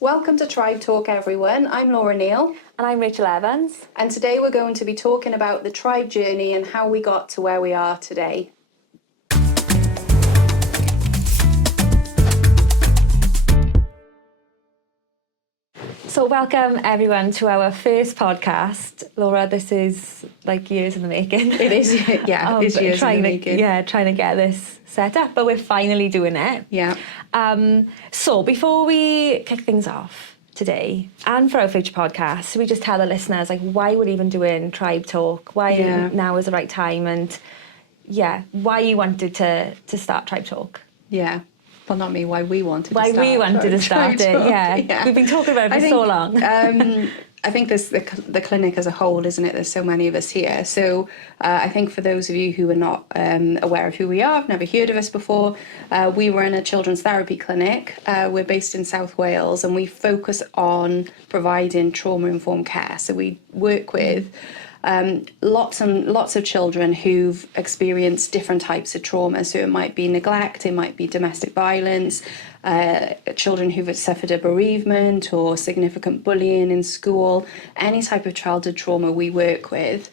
Welcome to Tribe Talk, everyone. I'm Laura Neal. And I'm Rachel Evans. And today we're going to be talking about the tribe journey and how we got to where we are today. So welcome everyone to our first podcast. Laura, this is like years in the making. It is, yeah, it's years in the making. Trying to get this set up, but we're finally doing it. Yeah. So before we kick things off today, and for our future podcasts, we just tell the listeners like why we're even doing Tribe Talk, why now is the right time, and why you wanted to start Tribe Talk. Yeah. Well, not me, why we wanted to start it. Yeah. We've been talking about it for so long. I think this the clinic as a whole, isn't it? There's so many of us here. So I think for those of you who are not aware of who we are, have never heard of us before, we run a children's therapy clinic. We're based in South Wales and we focus on providing trauma-informed care. So we work with lots and lots of children who've experienced different types of trauma. So it might be neglect, it might be domestic violence, children who've suffered a bereavement or significant bullying in school, any type of childhood trauma we work with.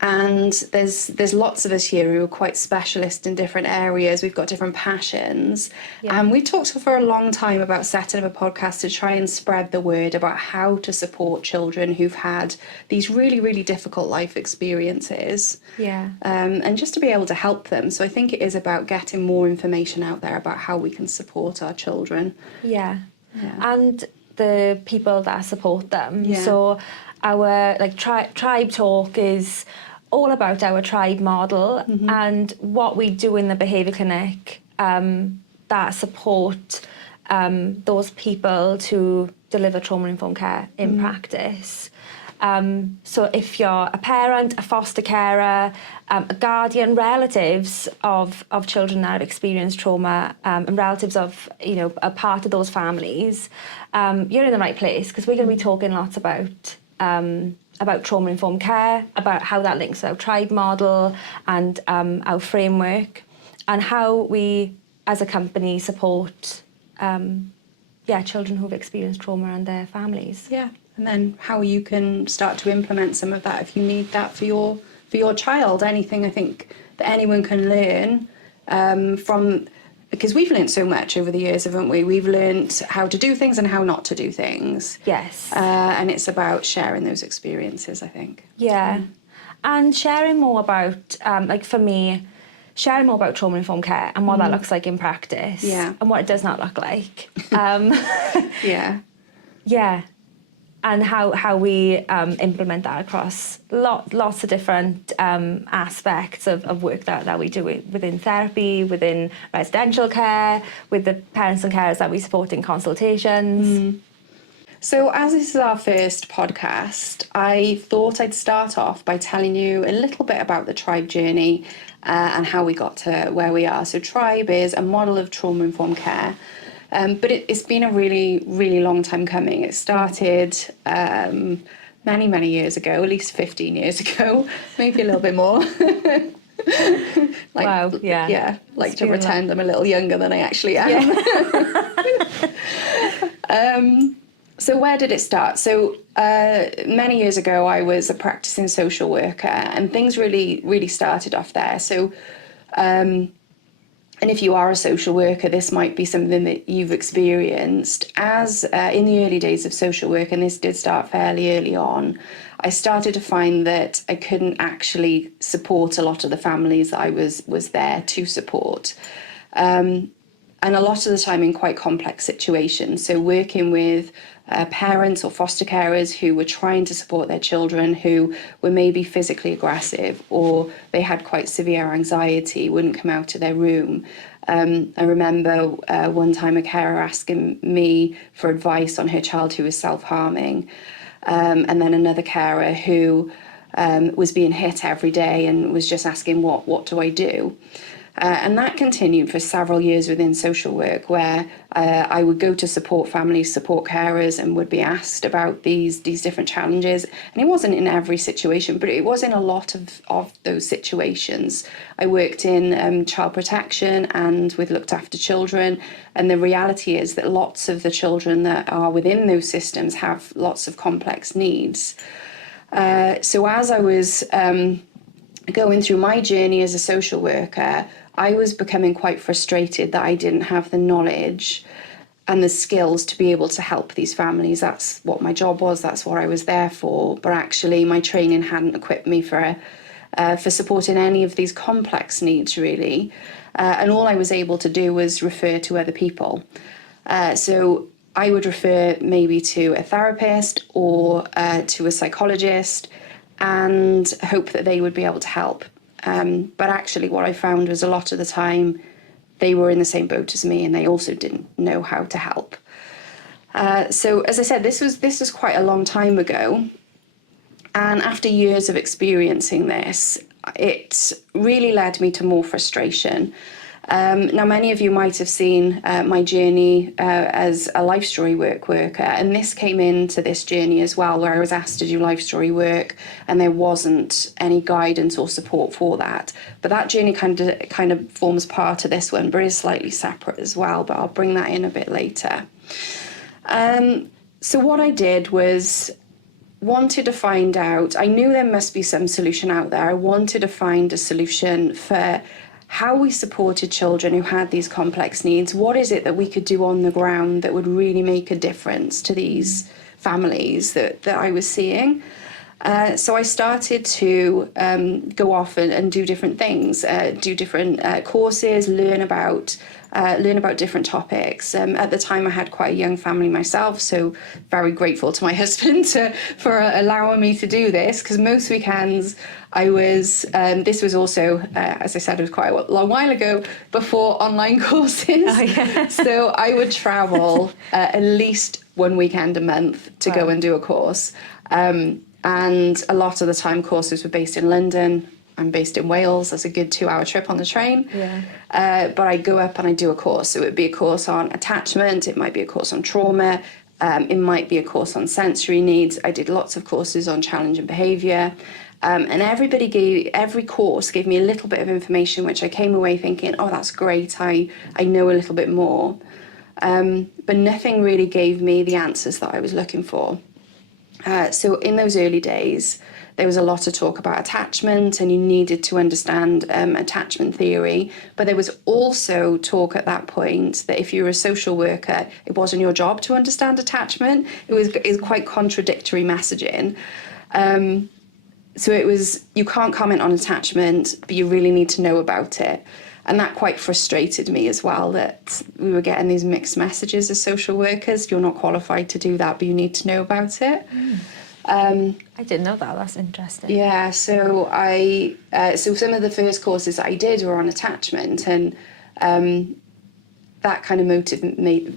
And there's lots of us here who are quite specialist in different areas. We've got different passions. And we've talked for a long time about setting up a podcast to try and spread the word about how to support children who've had these really, really difficult life experiences. Yeah. And just to be able to help them. So I think it is about getting more information out there about how we can support our children. Yeah. And the people that support them. Yeah. So our Tribe Talk is all about our tribe model and what we do in the behaviour clinic that support those people to deliver trauma-informed care in practice. So if you're a parent, a foster carer, a guardian, relatives of children that have experienced trauma, and relatives of, a part of those families, you're in the right place because we're going to be talking lots about trauma-informed care, about how that links to our tribe model and our framework, and how we, as a company, support children who've experienced trauma and their families. Yeah, and then how you can start to implement some of that if you need that for your child. Anything I think that anyone can learn from. Because we've learned so much over the years, haven't we? We've learned how to do things and how not to do things. Yes. And it's about sharing those experiences, I think. Yeah. And sharing more about, for me, sharing more about trauma-informed care and what that looks like in practice. Yeah. And what it does not look like. Yeah. Yeah. And how we implement that across lots of different aspects of work that we do within therapy, within residential care, with the parents and carers that we support in consultations. So as this is our first podcast, I thought I'd start off by telling you a little bit about the Tribe journey and how we got to where we are. So Tribe is a model of trauma-informed care. But it's been a really, really long time coming. It started many, many years ago, at least 15 years ago, maybe a little bit more. Wow, yeah. Yeah, like to pretend I'm a little younger than I actually am. Yeah. So where did it start? So many years ago, I was a practicing social worker and things really, really started off there. So and if you are a social worker, this might be something that you've experienced. As in the early days of social work, and this did start fairly early on, I started to find that I couldn't actually support a lot of the families that I was there to support. And a lot of the time in quite complex situations. So working with parents or foster carers who were trying to support their children who were maybe physically aggressive or they had quite severe anxiety, wouldn't come out of their room. I remember one time a carer asking me for advice on her child who was self-harming, and then another carer who was being hit every day and was just asking, what do I do? And that continued for several years within social work, where I would go to support families, support carers, and would be asked about these different challenges. And it wasn't in every situation, but it was in a lot of those situations. I worked in child protection and with looked after children. And the reality is that lots of the children that are within those systems have lots of complex needs. So as I was going through my journey as a social worker, I was becoming quite frustrated that I didn't have the knowledge and the skills to be able to help these families. That's what my job was, that's what I was there for. But actually, my training hadn't equipped me for supporting any of these complex needs, really. And all I was able to do was refer to other people. So I would refer maybe to a therapist or to a psychologist and hope that they would be able to help. But actually what I found was a lot of the time they were in the same boat as me and they also didn't know how to help. So as I said, this was quite a long time ago. And after years of experiencing this, it really led me to more frustration. Now, many of you might have seen my journey as a life story worker, and this came into this journey as well, where I was asked to do life story work, and there wasn't any guidance or support for that. But that journey kind of forms part of this one, but is slightly separate as well. But I'll bring that in a bit later. So what I did was wanted to find out. I knew there must be some solution out there. I wanted to find a solution for how we supported children who had these complex needs. What is it that we could do on the ground that would really make a difference to these families that I was seeing? So I started to go off and do different things, do different courses, learn about different topics. At the time, I had quite a young family myself, so very grateful to my husband for allowing me to do this, because most weekends I was, this was also, as I said, it was quite a long while ago, before online courses. Oh, yeah. So I would travel at least one weekend a month to go and do a course. And a lot of the time courses were based in London. I'm based in Wales. That's a good 2-hour trip on the train. Yeah. But I go up and I do a course. So it would be a course on attachment. It might be a course on trauma. It might be a course on sensory needs. I did lots of courses on challenge and behaviour. And every course gave me a little bit of information, which I came away thinking, oh, that's great. I know a little bit more. But nothing really gave me the answers that I was looking for. So in those early days, there was a lot of talk about attachment, and you needed to understand attachment theory. But there was also talk at that point that if you were a social worker, it wasn't your job to understand attachment. It was quite contradictory messaging. So it was, you can't comment on attachment, but you really need to know about it. And that quite frustrated me as well, that we were getting these mixed messages as social workers. You're not qualified to do that, but you need to know about it. I didn't know that. That's interesting. Yeah, so so some of the first courses that I did were on attachment, and that kind of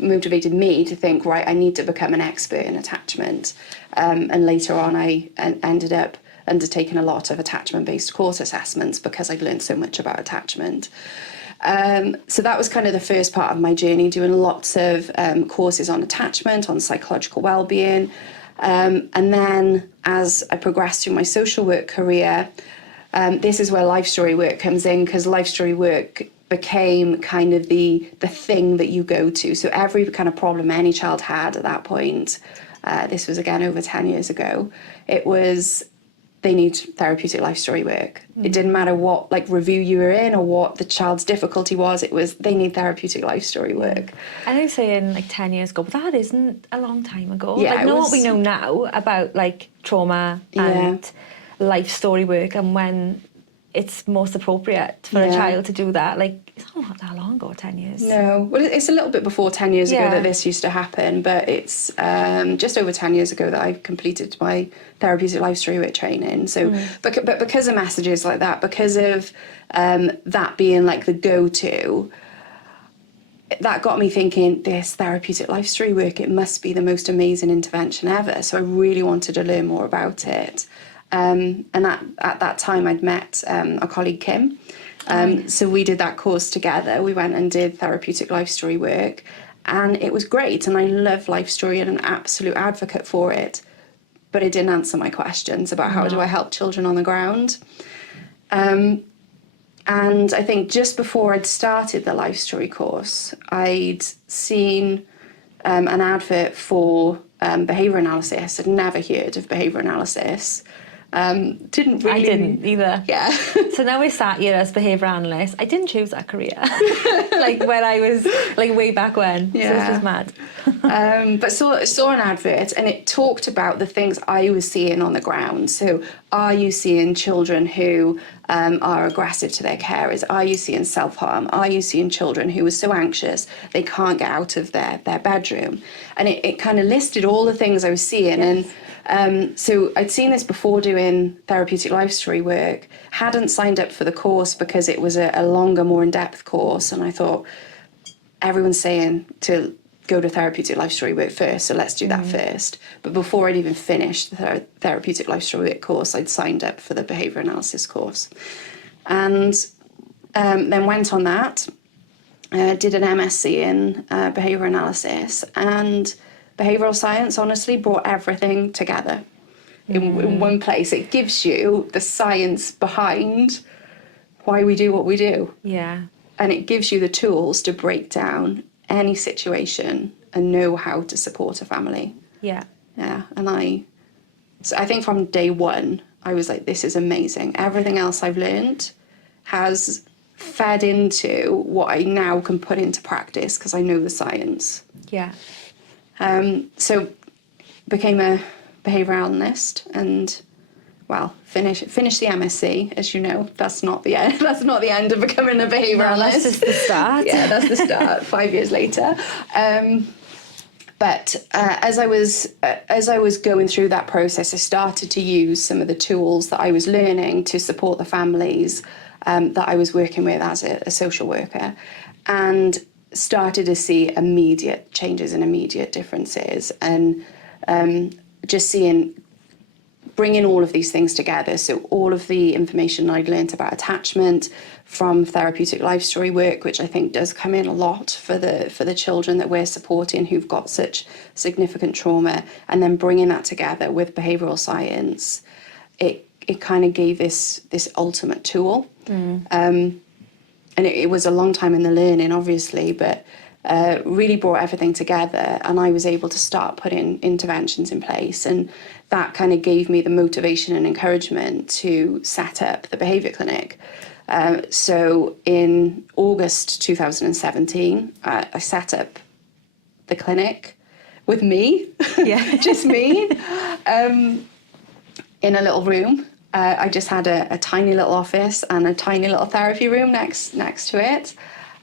motivated me to think, right, I need to become an expert in attachment. And later on, I ended up undertaking a lot of attachment-based course assessments because I'd learned so much about attachment. So that was kind of the first part of my journey, doing lots of courses on attachment, on psychological well-being. And then as I progressed through my social work career, this is where life story work comes in, because life story work became kind of the thing that you go to. So every kind of problem any child had at that point, this was again over 10 years ago, it was, they need therapeutic life story work. It didn't matter what review you were in or what the child's difficulty was, it was, they need therapeutic life story work. I know saying 10 years ago, but that isn't a long time ago. Yeah, know what we know now about trauma and life story work, and when it's most appropriate for a child to do that. It's not that long ago, 10 years. No, well, it's a little bit before 10 years ago that this used to happen, but it's just over 10 years ago that I completed my therapeutic life story work training. So, but because of messages like that, because of that being the go-to, that got me thinking, this therapeutic life story work, it must be the most amazing intervention ever. So I really wanted to learn more about it. And at that time, I'd met a colleague, Kim, So we did that course together. We went and did therapeutic life story work, and it was great. And I love life story and an absolute advocate for it. But it didn't answer my questions about how do I help children on the ground. And I think just before I'd started the life story course, I'd seen an advert for behaviour analysis. I'd never heard of behaviour analysis. Didn't really. I didn't either. Yeah. So now we're sat here as behaviour analysts. I didn't choose that career. Like when I was like way back when. Yeah. So it's just mad. But saw an advert, and it talked about the things I was seeing on the ground. So are you seeing children who are aggressive to their carers? Are you seeing self-harm? Are you seeing children who are so anxious they can't get out of their bedroom? And it kind of listed all the things I was seeing. Yes. And so I'd seen this before doing therapeutic life story work, hadn't signed up for the course because it was a longer, more in-depth course. And I thought, everyone's saying to go to therapeutic life story work first, so let's do that first. But before I'd even finished the therapeutic life story work course, I'd signed up for the behaviour analysis course. And then went on that, did an MSc in behaviour analysis, and behavioural science honestly brought everything together in one place. It gives you the science behind why we do what we do. Yeah. And it gives you the tools to break down any situation and know how to support a family. Yeah. Yeah. And so I think from day one, I was like, this is amazing. Everything else I've learned has fed into what I now can put into practice because I know the science. Yeah. So became a behaviour analyst and, well, finished the MSc. As you know, that's not the end. That's not the end of becoming a behaviour analyst. That's just the start. Yeah, that's the start. 5 years later. But as I was going through that process, I started to use some of the tools that I was learning to support the families that I was working with as a social worker, and started to see immediate changes and immediate differences, and just bringing all of these things together. So all of the information I'd learnt about attachment from therapeutic life story work, which I think does come in a lot for the children that we're supporting who've got such significant trauma, and then bringing that together with behavioural science, it kind of gave this ultimate tool. And it was a long time in the learning, obviously, but really brought everything together, and I was able to start putting interventions in place. And that kind of gave me the motivation and encouragement to set up the behaviour clinic. So in August 2017, I set up the clinic with me, just me, in a little room. I just had a tiny little office and a tiny little therapy room next to it.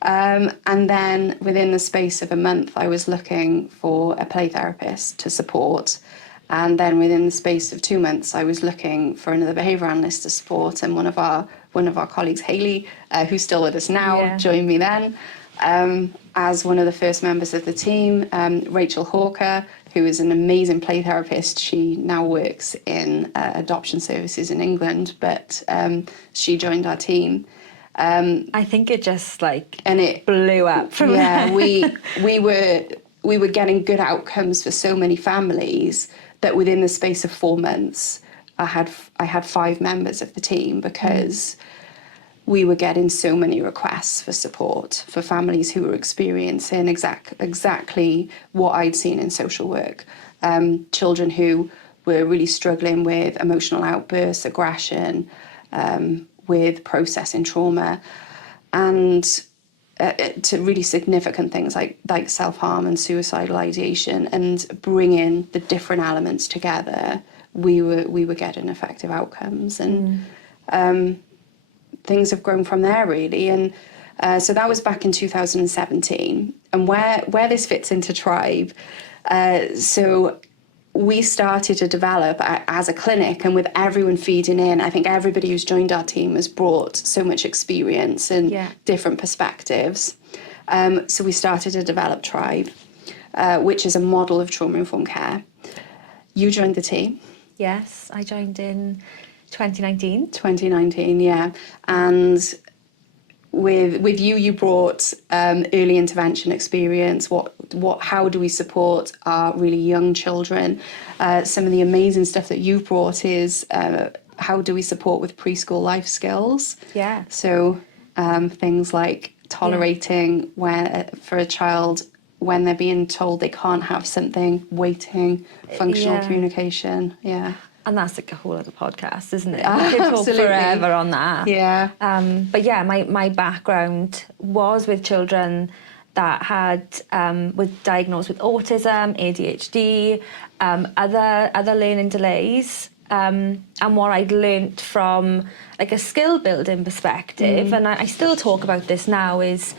And then within the space of a month, I was looking for a play therapist to support. And then within the space of 2 months, I was looking for another behaviour analyst to support. And one of our colleagues, Hayley, who's still with us now, joined me then as one of the first members of the team. Rachel Hawker, who is an amazing play therapist. She now works in adoption services in England, but she joined our team. I think it just and it blew up from there. we were getting good outcomes for so many families that within the space of 4 months, I had 5 members of the team, because we were getting so many requests for support for families who were experiencing exactly what I'd seen in social work. Children who were really struggling with emotional outbursts, aggression, with processing trauma, and to really significant things like self-harm and suicidal ideation, and bringing the different elements together, we were getting effective outcomes. And things have grown from there, really. And so that was back in 2017. And where this fits into Tribe, so we started to develop as a clinic, and with everyone feeding in, I think everybody who's joined our team has brought so much experience and different perspectives. So we started to develop Tribe, which is a model of trauma-informed care. You joined the team. Yes, I joined in 2019. 2019, yeah. And with you brought early intervention experience. How do we support our really young children? Some of the amazing stuff that you've brought is how do we support with preschool life skills? Yeah. So things like tolerating for a child when they're being told they can't have something, waiting, functional communication. Yeah. And that's like a whole other podcast, isn't it? We could talk forever on that. Yeah. But yeah, my background was with children that had was diagnosed with autism, ADHD, other learning delays. And what I'd learnt from like a skill building perspective, and I still talk about this now, is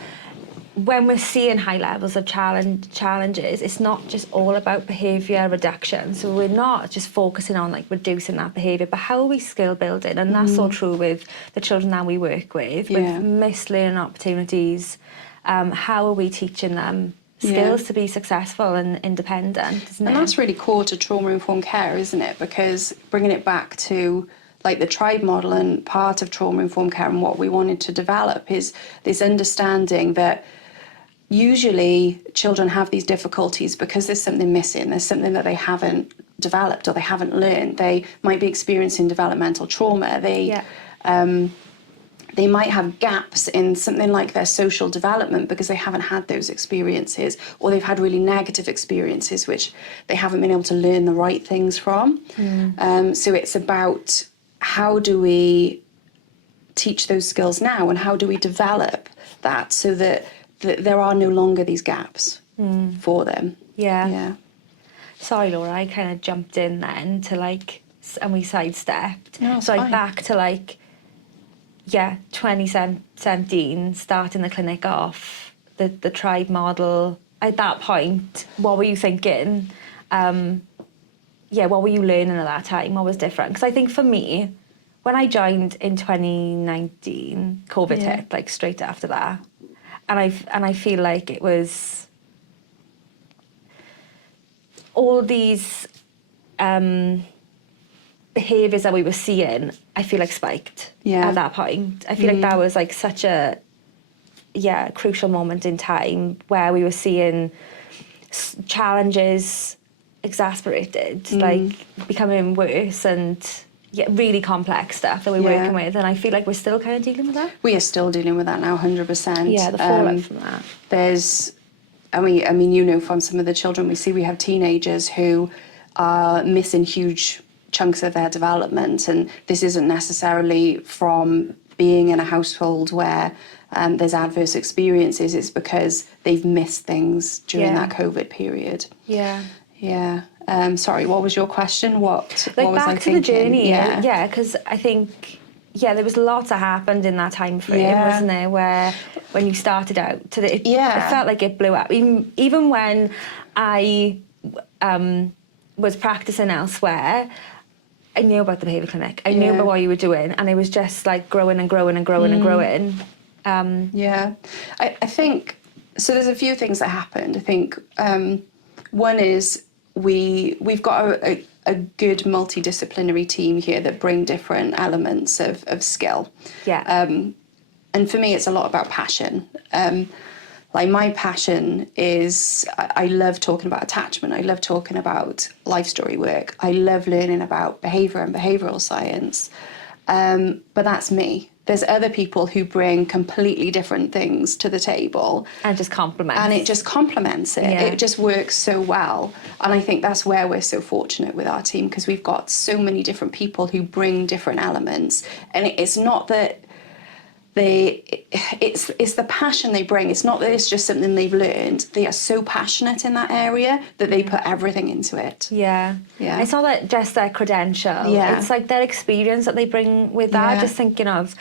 when we're seeing high levels of challenges, it's not just all about behaviour reduction. So we're not just focusing on like reducing that behaviour, but how are we skill building? And that's all true with the children that we work with missed learning opportunities. How are we teaching them skills to be successful and independent, isn't it? And that's really core to trauma-informed care, isn't it? Because bringing it back to like the tribe model, and part of trauma-informed care and what we wanted to develop is this understanding that usually children have these difficulties because there's something missing, there's something that they haven't developed or they haven't learned. They might be experiencing developmental trauma. They might have gaps in something like their social development because they haven't had those experiences, or they've had really negative experiences which they haven't been able to learn the right things from. So it's about how do we teach those skills now, and how do we develop that so that there are no longer these gaps for them. Yeah. Sorry, Laura, I kind of jumped in then to like, and we sidestepped. No, it's so fine. Back to like, 2017, starting the clinic off, the tribe model. At that point, what were you thinking? What were you learning at that time? What was different? Because I think for me, when I joined in 2019, COVID hit, like straight after that. And I feel like it was all these behaviours that we were seeing, I feel like spiked at that point. I feel like that was like such a crucial moment in time where we were seeing challenges exasperated, like becoming worse, and really complex stuff that we're working with, and I feel like we're still kind of dealing with that. We are still dealing with that now, 100%. Yeah, the fallout from that. I mean, from some of the children we see, we have teenagers who are missing huge chunks of their development, and this isn't necessarily from being in a household where there's adverse experiences. It's because they've missed things during that COVID period. Yeah. Sorry, what was your question? What was I back to thinking? the journey? Yeah, because I think there was lots that happened in that time frame, wasn't there? Where when you started out, it felt like it blew up. Even when I was practicing elsewhere, I knew about the behaviour clinic. I knew about what you were doing, and it was just like growing and growing and growing and growing. I think so. There's a few things that happened. I think one is we've got a good multidisciplinary team here that bring different elements of skill. And for me, it's a lot about passion. Like my passion is, I love talking about attachment. I love talking about life story work. I love learning about behaviour and behavioural science. But that's me. There's other people who bring completely different things to the table. And just complements. And it just complements it. It just works so well. And I think that's where we're so fortunate with our team, because we've got so many different people who bring different elements. And it's not that it's the passion they bring. It's not that it's just something they've learned. They are so passionate in that area that they put everything into it. It's not that just their credential. It's like their experience that they bring with that. Just thinking of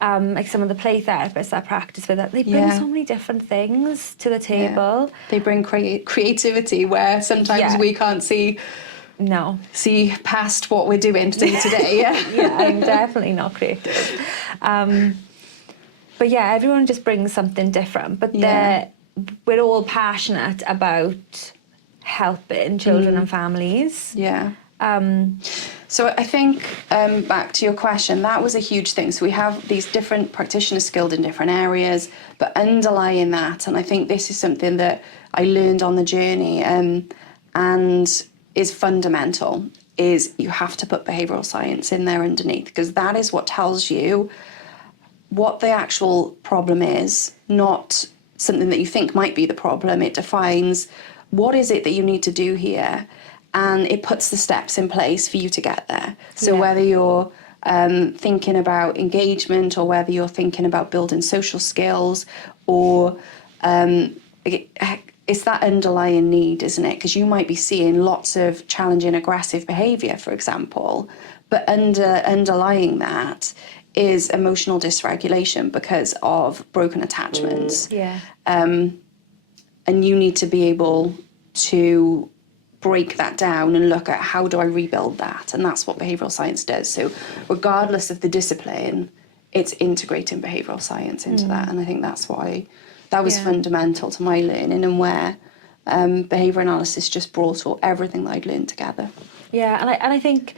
like some of the play therapists that practice with that, they bring so many different things to the table. They bring creativity where sometimes we can't see past what we're doing today. I'm definitely not creative. But everyone just brings something different. But we're all passionate about helping children and families. So I think, back to your question, that was a huge thing. So we have these different practitioners skilled in different areas, but underlying that, and I think this is something that I learned on the journey, and is fundamental, is you have to put behavioural science in there underneath, because that is what tells you what the actual problem is, not something that you think might be the problem. It defines what is it that you need to do here, and it puts the steps in place for you to get there. So whether you're thinking about engagement, or whether you're thinking about building social skills, or it's that underlying need, isn't it? Because you might be seeing lots of challenging, aggressive behaviour, for example, but underlying that is emotional dysregulation because of broken attachments. And you need to be able to break that down and look at how do I rebuild that, and that's what behavioural science does. So regardless of the discipline, it's integrating behavioural science into that, and I think that's why that was fundamental to my learning, and where behaviour analysis just brought all everything that I'd learned together. And I think,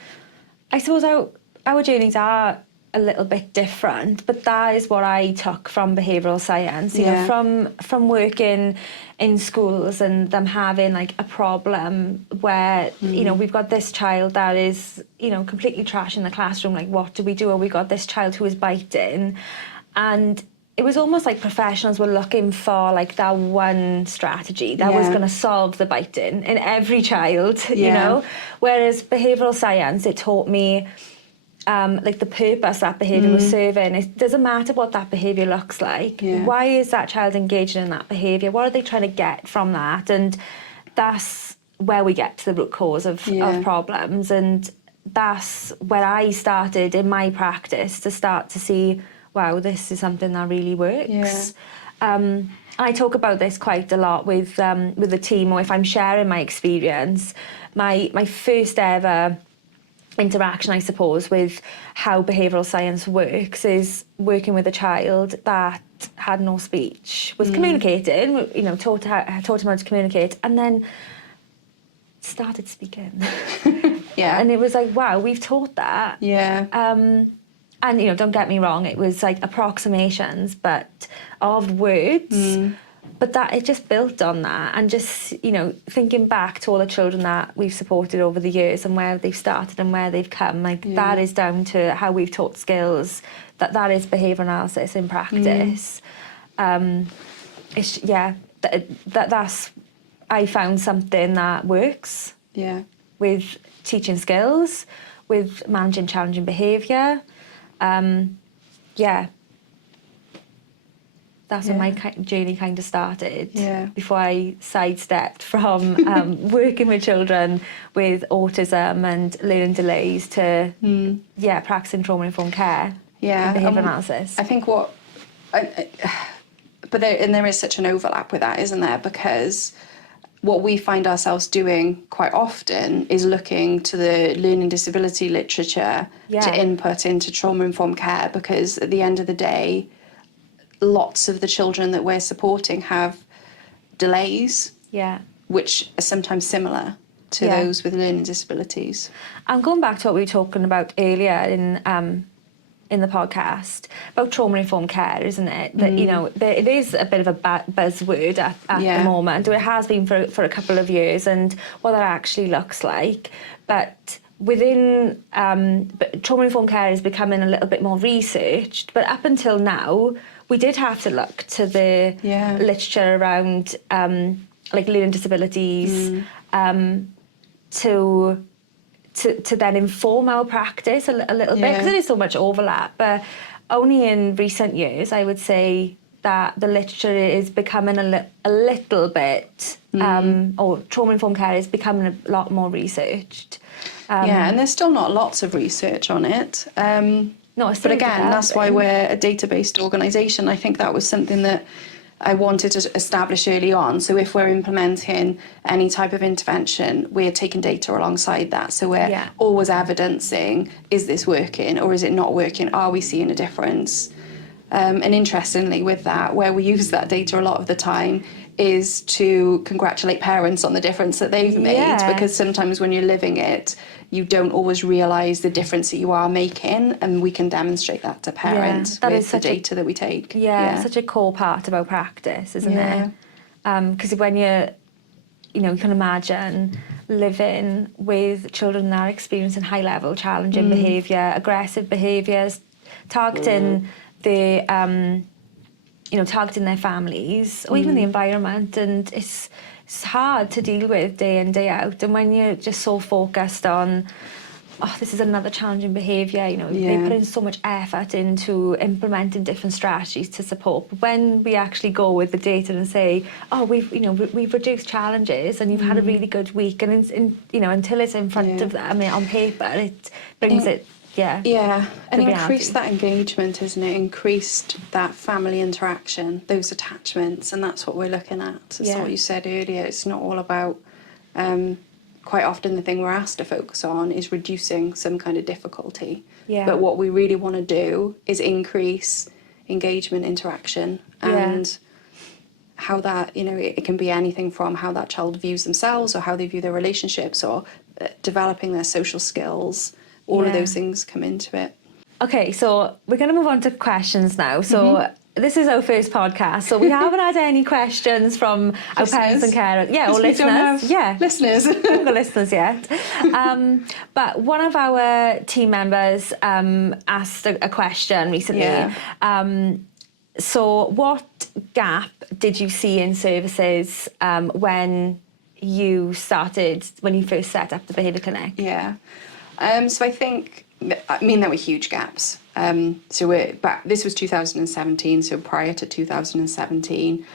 I suppose our journeys are a little bit different, but that is what I took from behavioural science. You know, from working in schools and them having like a problem where you know, we've got this child that is, you know, completely trash in the classroom. Like, what do we do? Or we got this child who is biting, and it was almost like professionals were looking for like that one strategy that was going to solve the biting in every child. You know, whereas behavioural science, it taught me like the purpose that behaviour was serving. It doesn't matter what that behaviour looks like. Why is that child engaging in that behaviour? What are they trying to get from that? And that's where we get to the root cause of problems. And that's where I started in my practice to start to see, wow, this is something that really works. I talk about this quite a lot with the team, or if I'm sharing my experience. My first ever interaction, I suppose, with how behavioural science works is working with a child that had no speech, was communicating, you know, taught him how to communicate, and then started speaking. And it was like, wow, we've taught that. And, you know, don't get me wrong, it was like approximations, but of words. But that it just built on that, and just, you know, thinking back to all the children that we've supported over the years and where they've started and where they've come, like that is down to how we've taught skills. That is behaviour analysis in practice. It's that's I found something that works. With teaching skills, with managing challenging behaviour. That's when my journey kind of started. Before I sidestepped from working with children with autism and learning delays to practicing trauma-informed care and behaviour analysis. I think there is such an overlap with that, isn't there? Because what we find ourselves doing quite often is looking to the learning disability literature to input into trauma-informed care, because at the end of the day, lots of the children that we're supporting have delays, which are sometimes similar to those with learning disabilities. And going back to what we were talking about earlier in the podcast about trauma-informed care, isn't it? That, you know, it is a bit of a buzzword at the moment, or it has been for a couple of years, and what that actually looks like. But within trauma-informed care is becoming a little bit more researched, but up until now, we did have to look to the literature around like learning disabilities to then inform our practice a little bit, because there is so much overlap. But only in recent years, I would say that the literature is becoming a little bit, or trauma-informed care is becoming a lot more researched. And there's still not lots of research on it. But again, that's why we're a data-based organisation. I think that was something that I wanted to establish early on. So if we're implementing any type of intervention, we're taking data alongside that. So we're always evidencing, is this working or is it not working? Are we seeing a difference? And interestingly with that, where we use that data a lot of the time is to congratulate parents on the difference that they've made, because sometimes when you're living it, you don't always realise the difference that you are making, and we can demonstrate that to parents with the data that we take. Such a core part about practice, isn't it? Because when you can imagine living with children that are experiencing high-level challenging behaviour, aggressive behaviours, targeting targeting their families or even the environment, and it's hard to deal with day in, day out. And when you're just so focused on, this is another challenging behaviour, they put in so much effort into implementing different strategies to support. But when we actually go with the data and say, we've reduced challenges and you've had a really good week, and until it's in front of them on paper, it brings it. And increased that engagement, isn't it? Increased that family interaction, those attachments, and that's what we're looking at. It's what you said earlier. It's not all about. Quite often, the thing we're asked to focus on is reducing some kind of difficulty. But what we really want to do is increase engagement, interaction, and how that it can be anything from how that child views themselves, or how they view their relationships, or developing their social skills. All of those things come into it. Okay, so we're going to move on to questions now. So this is our first podcast, so we haven't had any questions from our parents and carers. Or listeners. Listeners. We haven't got listeners yet. But one of our team members asked a question recently. So what gap did you see in services when you first set up the Behaviour Clinic? So I think, there were huge gaps. This was 2017, so prior to 2017.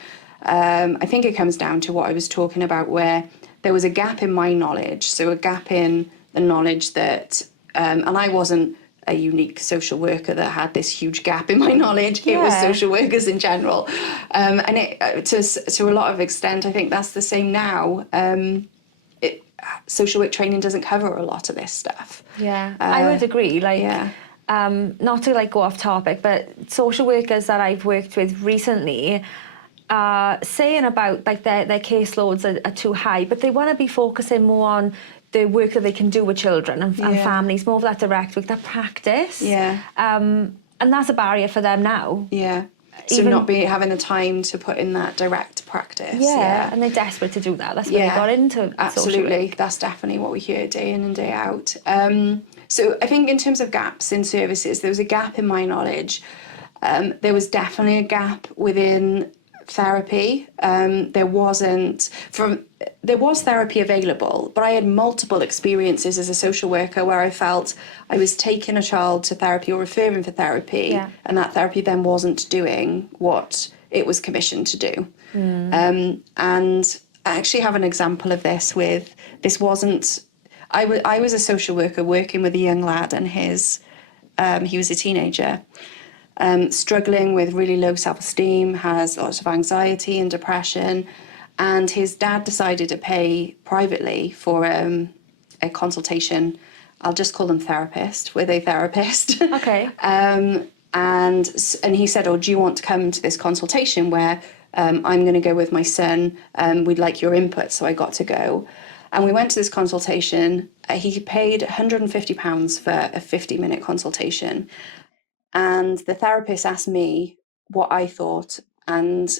I think it comes down to what I was talking about, where there was a gap in my knowledge, so a gap in the knowledge that, and I wasn't a unique social worker that had this huge gap in my knowledge. It was social workers in general. And it, to a lot of extent, I think that's the same now. Social work training doesn't cover a lot of this stuff. I would agree. Not to go off topic, but social workers that I've worked with recently are saying about their caseloads are too high, but they want to be focusing more on the work that they can do with children and families, more of that direct work, that practice. And that's a barrier for them now. So not having the time to put in that direct practice. And they're desperate to do that. That's why they got into absolutely. That's definitely what we hear day in and day out. So I think in terms of gaps in services, there was a gap in my knowledge. There was definitely a gap within therapy. There was therapy available, but I had multiple experiences as a social worker where I felt I was taking a child to therapy or referring for therapy, and that therapy then wasn't doing what it was commissioned to do. And I actually have an example of this I was a social worker working with a young lad, and he was a teenager, struggling with really low self-esteem, has lots of anxiety and depression, and his dad decided to pay privately for a consultation. I'll just call them therapist, with a therapist. Okay. And he said, do you want to come to this consultation where I'm going to go with my son, we'd like your input. So I got to go. And we went to this consultation. He paid £150 for a 50-minute consultation. And the therapist asked me what I thought and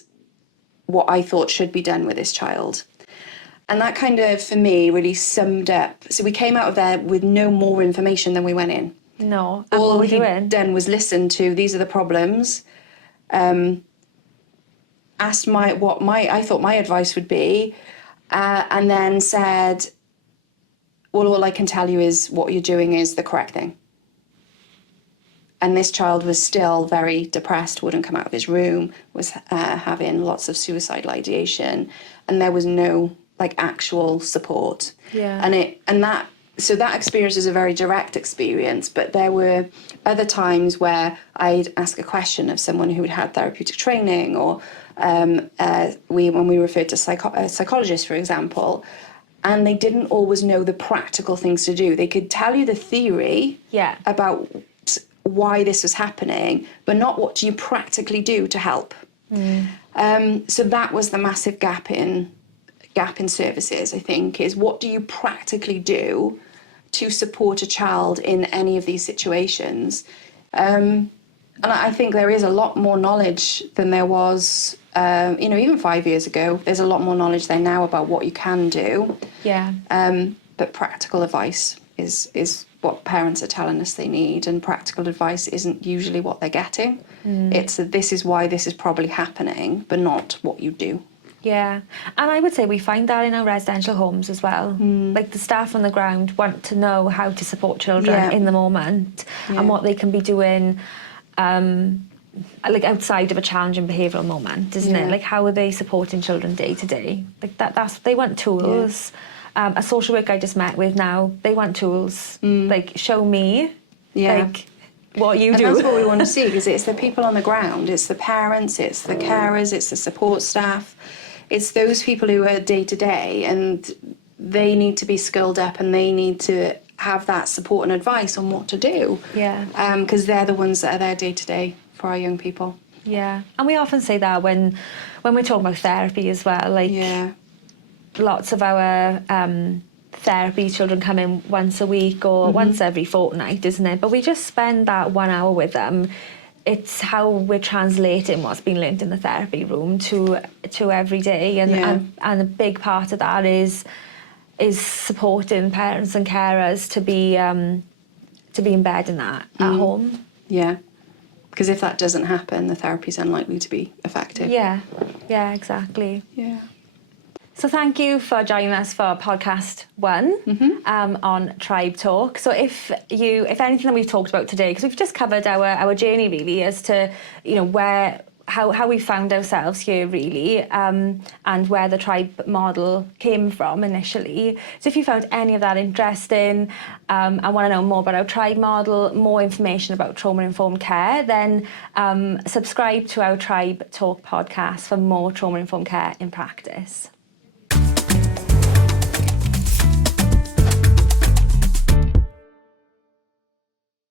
what I thought should be done with this child. And that kind of, for me, really summed up. So we came out of there with no more information than we went in. No. All he'd done was listen to, these are the problems, asked what I thought my advice would be, and then said, well, all I can tell you is what you're doing is the correct thing. And this child was still very depressed, wouldn't come out of his room, was having lots of suicidal ideation, and there was no actual support. So that experience is a very direct experience, but there were other times where I'd ask a question of someone who had therapeutic training, or when we referred to psychologists, for example, and they didn't always know the practical things to do. They could tell you the theory about why this was happening, but not what do you practically do to help. So that was the massive gap in services, I think, is what do you practically do to support a child in any of these situations? And I think there is a lot more knowledge than there was, even 5 years ago. There's a lot more knowledge there now about what you can do. Yeah. But practical advice is what parents are telling us they need, and practical advice isn't usually what they're getting. It's that this is why this is probably happening, but not what you do. Yeah, and I would say we find that in our residential homes as well. Like the staff on the ground want to know how to support children in the moment and what they can be doing like outside of a challenging behavioural moment, isn't it? Like how are they supporting children day to day? Like that's they want tools. A social worker I just met with now, they want tools. Like show me like what you do. And that's what we want to see, because it's the people on the ground, it's the parents, it's the carers, it's the support staff. It's those people who are day to day, and they need to be skilled up and they need to have that support and advice on what to do. Yeah. Because they're the ones that are there day to day for our young people. Yeah. And we often say that when we're talking about therapy as well. Like lots of our therapy children come in once a week or once every fortnight, isn't it? But we just spend that 1 hour with them. It's how we're translating what's been learnt in the therapy room to every day, and a big part of that is supporting parents and carers to be embedding that at home. Yeah, because if that doesn't happen, the therapy's unlikely to be effective. Yeah, exactly. Yeah. So thank you for joining us for podcast 1 on Tribe Talk. So if anything that we've talked about today, because we've just covered our journey really as to how we found ourselves here really, and where the tribe model came from initially. So if you found any of that interesting and want to know more about our tribe model, more information about trauma-informed care, then subscribe to our Tribe Talk podcast for more trauma-informed care in practice.